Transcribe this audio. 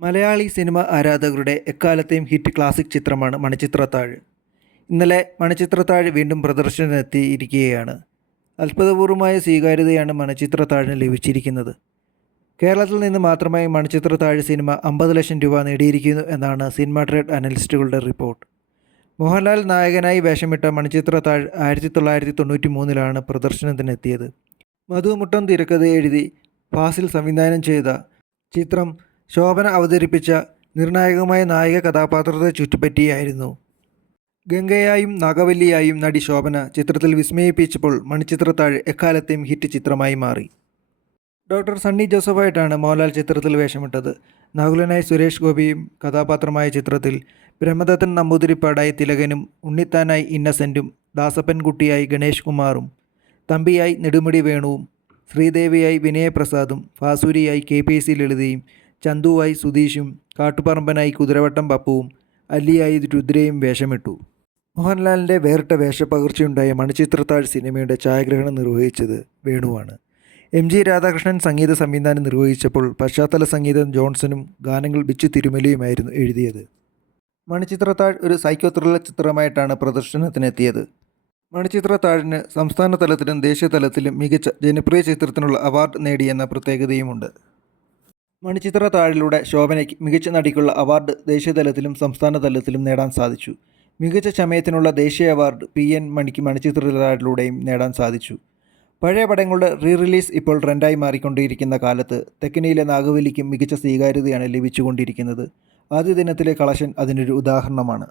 Malayali cinema ആരാധകരുടെ എക്കാലത്തെയും hit classic ചിത്രമാണ് മണിച്ചിത്രത്താഴ്. ഇന്നലെ മണിച്ചിത്രത്താഴ് വീണ്ടും പ്രദർശനത്തിനെത്തിയിരിക്കുകയാണ് അത്ഭുതപൂർവമായ സ്വീകാര്യതയാണ് മണിച്ചിത്രത്താഴിന് ലഭിച്ചിരിക്കുന്നത്. കേരളത്തിൽ നിന്ന് മാത്രമായി മണിച്ചിത്രത്താഴ് സിനിമ അമ്പത് ലക്ഷം രൂപ നേടിയിരിക്കുന്നു എന്നാണ് സിനിമ ട്രേഡ് അനലിസ്റ്റുകളുടെ റിപ്പോർട്ട്. മോഹൻലാൽ നായകനായി വേഷമിട്ട മണിച്ചിത്രത്താഴ് ആയിരത്തി തൊള്ളായിരത്തി തൊണ്ണൂറ്റി മൂന്നിലാണ് പ്രദർശനത്തിനെത്തിയത്. മധുമുട്ടം തിരക്കഥ എഴുതി ഫാസിൽ സംവിധാനം ചെയ്ത ചിത്രം ശോഭന അവതരിപ്പിച്ച നിർണായകമായ നായിക കഥാപാത്രത്തെ ചുറ്റിപ്പറ്റിയായിരുന്നു. ഗംഗയായും നാഗവല്ലിയായും നടി ശോഭന ചിത്രത്തിൽ വിസ്മയിപ്പിച്ചപ്പോൾ മണിച്ചിത്രത്താഴ് എക്കാലത്തെയും ഹിറ്റ് ചിത്രമായി മാറി. ഡോക്ടർ സണ്ണി ജോസഫായിട്ടാണ് മോഹൻലാൽ ചിത്രത്തിൽ വേഷമിട്ടത്. നകുലനായി സുരേഷ് ഗോപിയും കഥാപാത്രമായ ചിത്രത്തിൽ ബ്രഹ്മദത്തൻ നമ്പൂതിരിപ്പാടായി തിലകനും ഉണ്ണിത്താനായി ഇന്നസെന്റും ദാസപ്പൻകുട്ടിയായി ഗണേഷ് കുമാറും തമ്പിയായി നെടുമുടി വേണുവും ശ്രീദേവിയായി വിനയപ്രസാദും ഫാസൂരിയായി കെ പി സി ലളിതയും ചന്തുവായി സുധീഷും കാട്ടുപറമ്പനായി കുതിരവട്ടം പപ്പുവും അല്ലിയായി രുദ്രയും വേഷമിട്ടു. മോഹൻലാലിന്റെ വേറിട്ട വേഷപ്പകർച്ചയുണ്ടായ മണിച്ചിത്രത്താഴ് സിനിമയുടെ ഛായാഗ്രഹണം നിർവഹിച്ചത് വേണുവാണ്. എം ജി രാധാകൃഷ്ണൻ സംഗീത സംവിധാനം നിർവഹിച്ചപ്പോൾ പശ്ചാത്തല സംഗീതം ജോൺസണും ഗാനങ്ങൾ ബിച്ചു തിരുമലയുമായിരുന്നു എഴുതിയത്. മണിച്ചിത്രത്താഴ് ഒരു സൈക്കോ ത്രില്ലർ ചിത്രമായിട്ടാണ് പ്രദർശനത്തിനെത്തിയത്. മണിച്ചിത്രത്താഴിന് സംസ്ഥാന തലത്തിലും ദേശീയ തലത്തിലും മികച്ച ജനപ്രിയ ചിത്രത്തിനുള്ള അവാർഡ് നേടിയെന്ന പ്രത്യേകതയുമുണ്ട്. മണിച്ചിത്രത്താഴിലൂടെ ശോഭനയ്ക്ക് മികച്ച നടിക്കുള്ള അവാർഡ് ദേശീയ തലത്തിലും സംസ്ഥാന തലത്തിലും നേടാൻ സാധിച്ചു. മികച്ച ചമയത്തിനുള്ള ദേശീയ അവാർഡ് പി എൻ മണിക്ക് മണിച്ചിത്രത്താഴിലൂടെയും നേടാൻ സാധിച്ചു. പഴയ പടങ്ങളുടെ റീ റിലീസ് ഇപ്പോൾ ട്രെൻഡായി മാറിക്കൊണ്ടിരിക്കുന്ന കാലത്ത് തെക്കനിയിലെ നാഗവലിക്കും മികച്ച സ്വീകാര്യതയാണ് ലഭിച്ചുകൊണ്ടിരിക്കുന്നത്. ആദ്യ ദിനത്തിലെ കളക്ഷൻ അതിനൊരു ഉദാഹരണമാണ്.